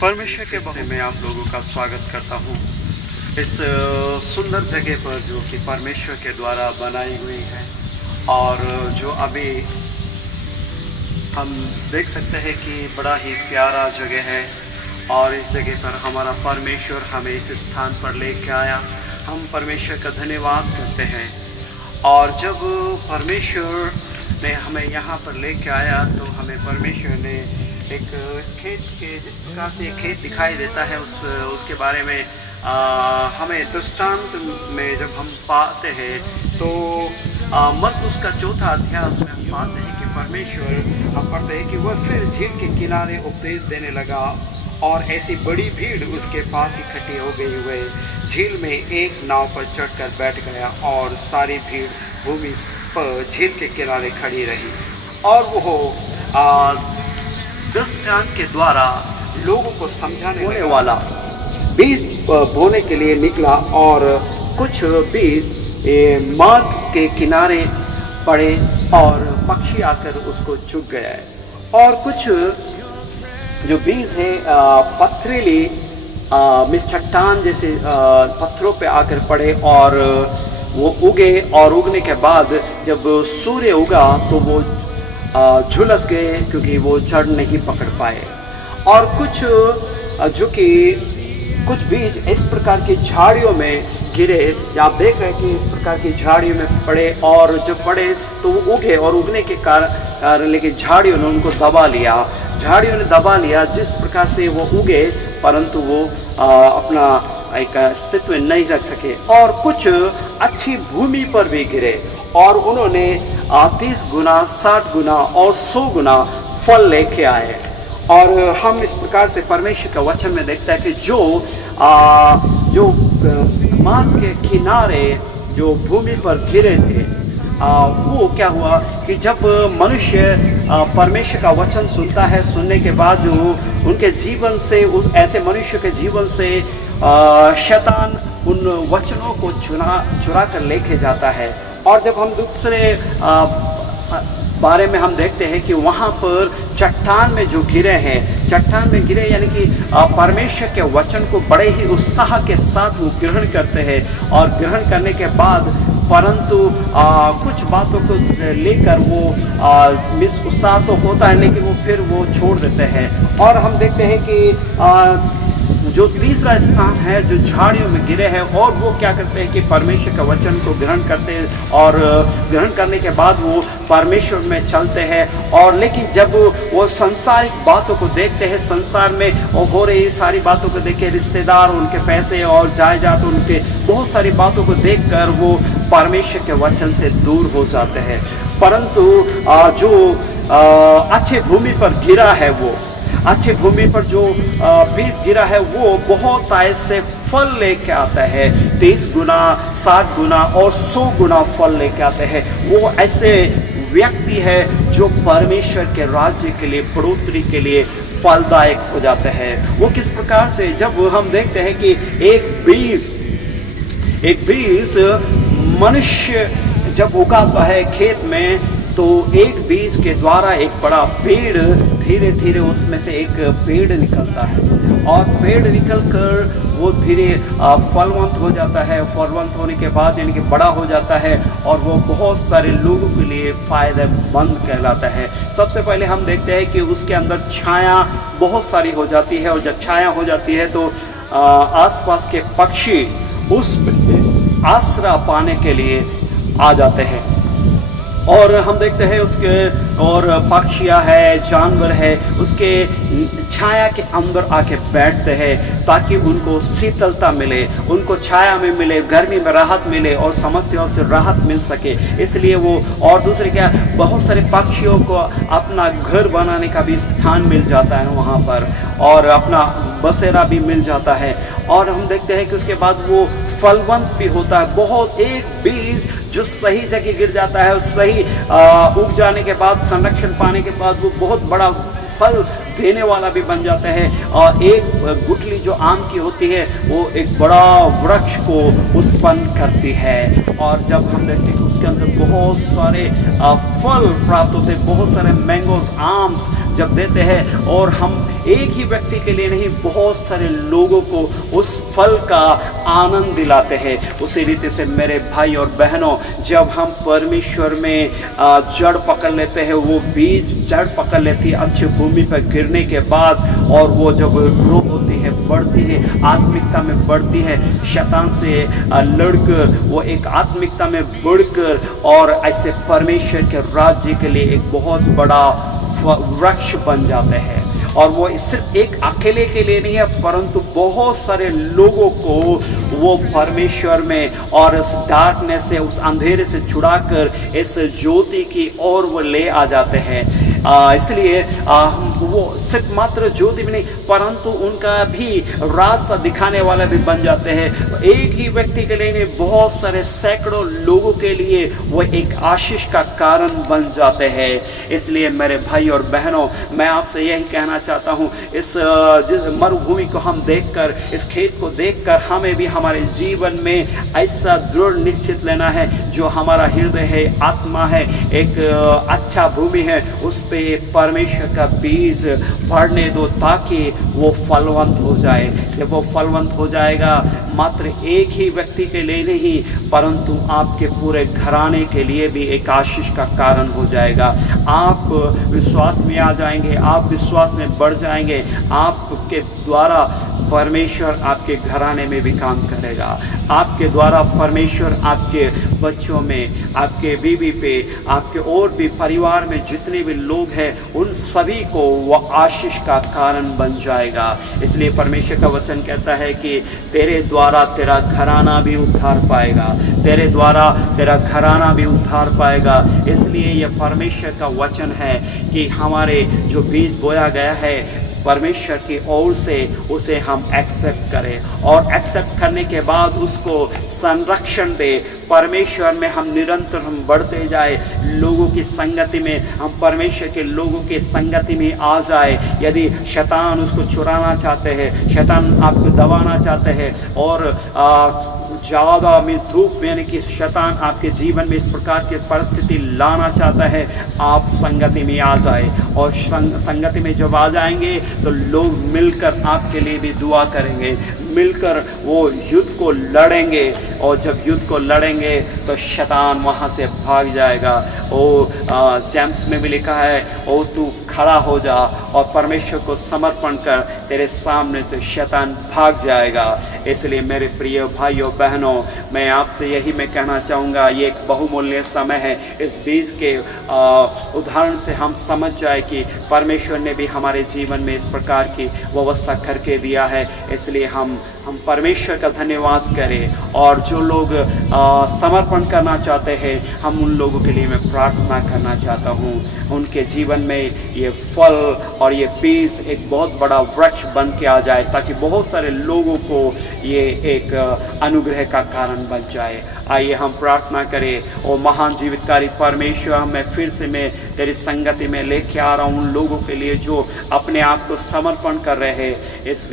परमेश्वर के से मैं आप लोगों का स्वागत करता हूँ इस सुंदर जगह पर जो कि परमेश्वर के द्वारा बनाई हुई है और जो अभी हम देख सकते हैं कि बड़ा ही प्यारा जगह है। और इस जगह पर हमारा परमेश्वर हमें इस स्थान पर लेके आया। हम परमेश्वर का धन्यवाद करते हैं। और जब परमेश्वर ने हमें यहाँ पर लेके आया तो हमें परमेश्वर ने एक खेत के जिस प्रकार से खेत दिखाई देता है उसके बारे में हमें दृष्टांत में जब हम पाते हैं तो मत्ती उसका 4 अध्याय उसमें हम पाते हैं कि परमेश्वर हम पढ़ते हैं कि वह फिर झील के किनारे उपदेश देने लगा और ऐसी बड़ी भीड़ उसके पास इकट्ठी हो गई। वह झील में एक नाव पर चढ़कर बैठ गया और सारी भीड़ भूमि पर झील के किनारे खड़ी रही। और वो दृष्टांत के द्वारा लोगों को समझाने वाला बीज बोने के लिए निकला और कुछ बीज मार्ग के किनारे पड़े और पक्षी आकर उसको चुग गया। और कुछ जो बीज है पथरीली में चट्टान जैसे पत्थरों पे आकर पड़े और वो उगे और उगने के बाद जब सूर्य उगा तो वो झुलस गए क्योंकि वो जड़ नहीं पकड़ पाए। और कुछ जो कि कुछ बीज इस प्रकार की झाड़ियों में गिरे, आप देख रहे हैं कि इस प्रकार की झाड़ियों में पड़े और जब पड़े तो वो उगे और उगने के कारण लेकिन झाड़ियों ने उनको दबा लिया जिस प्रकार से वो उगे परंतु वो अपना एक अस्तित्व नहीं रख सके। और कुछ अच्छी भूमि पर भी गिरे और उन्होंने 30 गुना 60 गुना और 100 गुना फल लेके आए। और हम इस प्रकार से परमेश्वर का वचन में देखते हैं कि जो मार्ग के किनारे जो भूमि पर गिरे थे वो क्या हुआ कि जब मनुष्य परमेश्वर का वचन सुनता है, सुनने के बाद जो उनके जीवन से ऐसे मनुष्य के जीवन से शैतान उन वचनों को चुरा कर लेके जाता है। और जब हम दूसरे बारे में हम देखते हैं कि वहाँ पर चट्टान में जो गिरे हैं, चट्टान में गिरे यानी कि परमेश्वर के वचन को बड़े ही उत्साह के साथ वो ग्रहण करते हैं और ग्रहण करने के बाद परंतु कुछ बातों को लेकर वो उत्साह तो होता है लेकिन वो फिर वो छोड़ देते हैं। और हम देखते हैं कि जो तीसरा स्थान है जो झाड़ियों में गिरे हैं और वो क्या करते हैं कि परमेश्वर का वचन को ग्रहण करते हैं और ग्रहण करने के बाद वो परमेश्वर में चलते हैं। और लेकिन जब वो संसारिक बातों को देखते हैं, संसार में हो रही सारी बातों को देख के रिश्तेदार, उनके पैसे और जायदाद, उनके बहुत सारी बातों को देखकर वो परमेश्वर के वचन से दूर हो जाते हैं। परंतु जो अच्छी भूमि पर गिरा है, वो अच्छी भूमि पर जो बीज गिरा है वो बहुत ऐसे फल लेके आता है, 30 गुना 60 गुना और 100 गुना फल लेके आते हैं। वो ऐसे व्यक्ति है जो परमेश्वर के राज्य के लिए, बढ़ोतरी के लिए फलदायक हो जाते हैं। वो किस प्रकार से, जब हम देखते हैं कि एक बीज मनुष्य जब उगाता है खेत में तो एक बीज के द्वारा एक बड़ा पेड़ धीरे धीरे उसमें से एक पेड़ निकलता है और पेड़ निकलकर वो धीरे फलवंत हो जाता है। फलवंत होने के बाद यानी कि बड़ा हो जाता है और वो बहुत सारे लोगों के लिए फायदेमंद कहलाता है। सबसे पहले हम देखते हैं कि उसके अंदर छाया बहुत सारी हो जाती है और जब छाया हो जाती है तो आसपास के पक्षी उस आश्रय पाने के लिए आ जाते हैं। और हम देखते हैं उसके और पक्षियाँ है, जानवर है, उसके छाया के अंदर आके बैठते हैं ताकि उनको शीतलता मिले, उनको छाया में मिले, गर्मी में राहत मिले और समस्याओं से राहत मिल सके। इसलिए वो और दूसरे क्या, बहुत सारे पक्षियों को अपना घर बनाने का भी स्थान मिल जाता है वहाँ पर और अपना बसेरा भी मिल जाता है। और हम देखते हैं कि उसके बाद वो फलवंत भी होता है। बहुत एक बीज जो सही जगह गिर जाता है, सही उग जाने के बाद, संरक्षण पाने के बाद वो बहुत बड़ा फल देने वाला भी बन जाता है। और एक गुठली जो आम की होती है वो एक बड़ा वृक्ष को उत्पन्न करती है। और जब हम देखते हैं उसके अंदर बहुत सारे फल प्राप्त होते हैं, बहुत सारे मैंगोज, आम्स जब देते हैं, और हम एक ही व्यक्ति के लिए नहीं, बहुत सारे लोगों को उस फल का आनंद दिलाते हैं। उसी रीति से मेरे भाई और बहनों, जब हम परमेश्वर में जड़ पकड़ लेते हैं, वो बीज जड़ पकड़ लेती है अच्छी भूमि पर गिरने के बाद, और वो जब ग्रो होती है, बढ़ती है, आत्मिकता में बढ़ती है, शैतान से लड़कर वो एक आत्मिकता में बढ़कर और ऐसे परमेश्वर के राज्य के लिए एक बहुत बड़ा वृक्ष बन जाते हैं। और वो सिर्फ एक अकेले के लिए नहीं है, परंतु बहुत सारे लोगों को वो परमेश्वर में और इस डार्कनेस से, उस अंधेरे से छुड़ाकर इस ज्योति की ओर वो ले आ जाते हैं। इसलिए वो सिर्फ मात्र ज्योति भी नहीं, परंतु उनका भी रास्ता दिखाने वाला भी बन जाते हैं। एक ही व्यक्ति के लिए नहीं, बहुत सारे सैकड़ों लोगों के लिए वो एक आशीष का कारण बन जाते हैं। इसलिए मेरे भाई और बहनों, मैं आपसे यही कहना चाहता हूँ, इस मरुभूमि को हम देखकर, इस खेत को देखकर हमें भी हमारे जीवन में ऐसा दृढ़ निश्चित लेना है, जो हमारा हृदय है, आत्मा है, एक अच्छा भूमि है, उस पे परमेश्वर का बीज बढ़ने दो ताकि वो फलवंत हो जाए। जब वो फलवंत हो जाएगा, मात्र एक ही व्यक्ति के लिए नहीं, परंतु आपके पूरे घराने के लिए भी एक आशीष का कारण हो जाएगा। आप विश्वास में आ जाएंगे, आप विश्वास में बढ़ जाएंगे, आपके द्वारा परमेश्वर आपके घराने में भी काम करेगा। आपके द्वारा परमेश्वर आपके बच्चों में, आपके बीवी पे, आपके और भी परिवार में जितने भी लोग हैं, उन सभी को वह आशीष का कारण बन जाएगा। इसलिए परमेश्वर का वचन कहता है कि तेरे द्वारा तेरा घराना भी उद्धार पाएगा, तेरे द्वारा तेरा घराना भी उद्धार पाएगा। इसलिए यह परमेश्वर का वचन है कि हमारे जो बीज बोया गया है परमेश्वर की ओर से, उसे हम एक्सेप्ट करें, और एक्सेप्ट करने के बाद उसको संरक्षण दे। परमेश्वर में हम निरंतर हम बढ़ते जाए, लोगों की संगति में हम परमेश्वर के लोगों की संगति में आ जाए। यदि शैतान उसको चुराना चाहते हैं, शैतान आपको दबाना चाहते हैं, और ज़्यादा में धूप यानी कि शैतान आपके जीवन में इस प्रकार की परिस्थिति लाना चाहता है, आप संगति में आ जाए। और संगति में जब आ जाएंगे तो लोग मिलकर आपके लिए भी दुआ करेंगे, मिलकर वो युद्ध को लड़ेंगे, और जब युद्ध को लड़ेंगे तो शैतान वहाँ से भाग जाएगा। जेम्स में भी लिखा है, ओ तू खड़ा हो जा और परमेश्वर को समर्पण कर, तेरे सामने तो शैतान भाग जाएगा। इसलिए मेरे प्रिय भाइयों बहनों, मैं आपसे यही मैं कहना चाहूँगा, ये एक बहुमूल्य समय है। इस बीज के उदाहरण से हम समझ जाए कि परमेश्वर ने भी हमारे जीवन में इस प्रकार की व्यवस्था करके दिया है। इसलिए हम परमेश्वर का धन्यवाद करें, और जो लोग समर्पण करना चाहते हैं, हम उन लोगों के लिए मैं प्रार्थना करना चाहता हूँ, उनके जीवन में ये फल और ये बीज एक बहुत बड़ा वृक्ष बन के आ जाए, ताकि बहुत सारे लोगों को ये एक अनुग्रह का कारण बन जाए। आइए हम प्रार्थना करें। ओ महान जीवितकारी परमेश्वर, मैं फिर से मैं तेरी संगति में लेके आ रहा हूँ उन लोगों के लिए जो अपने आप को समर्पण कर रहे हैं इस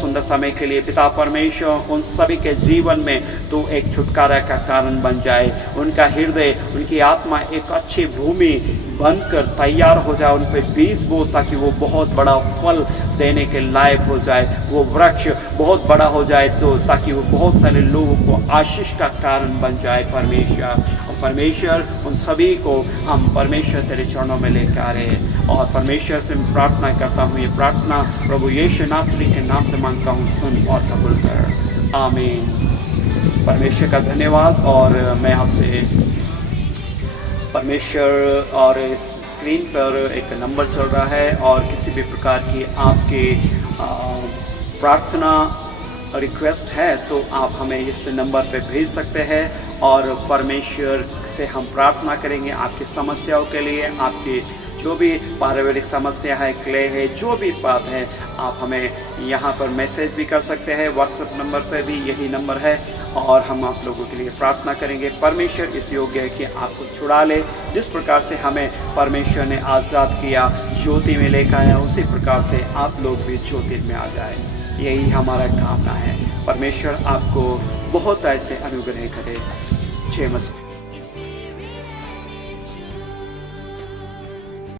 सुंदर समय के लिए। पिता परमेश्वर, उन सभी के जीवन में तू एक छुटकारा का कारण बन जाए, उनका हृदय, उनकी आत्मा एक अच्छी भूमि बनकर तैयार हो जाए, उन पर बीज बो, ताकि वो बहुत बड़ा फल देने के लायक हो जाए, वो वृक्ष बहुत बड़ा हो जाए, तो ताकि वो बहुत सारे लोगों को आशीष का कारण बन जाए परमेश्वर। और परमेश्वर, उन सभी को हम परमेश्वर तेरे चरणों में लेकर आ रहे हैं, और परमेश्वर से मैं प्रार्थना करता हूँ, ये प्रार्थना प्रभु यीशु नासरी के नाम से मांगता हूँ, सुन और कबूल कर। आमीन। परमेश्वर का धन्यवाद। और मैं आपसे परमेश्वर, और इस स्क्रीन पर एक नंबर चल रहा है, और किसी भी प्रकार की आपकी प्रार्थना रिक्वेस्ट है तो आप हमें इस नंबर पे भेज सकते हैं, और परमेश्वर से हम प्रार्थना करेंगे आपकी समस्याओं के लिए। आपकी जो भी पारिवारिक समस्या है, क्ले है, जो भी बात है, आप हमें यहाँ पर मैसेज भी कर सकते हैं। व्हाट्सएप नंबर पर भी यही नंबर है, और हम आप लोगों के लिए प्रार्थना करेंगे। परमेश्वर इस योग्य है कि आपको छुड़ा ले। जिस प्रकार से हमें परमेश्वर ने आज़ाद किया, ज्योति में लेकर आया, उसी प्रकार से आप लोग भी ज्योति में आ जाए। यही हमारा कामना है। परमेश्वर आपको बहुत ऐसे अनुग्रह करे। जय मसीह।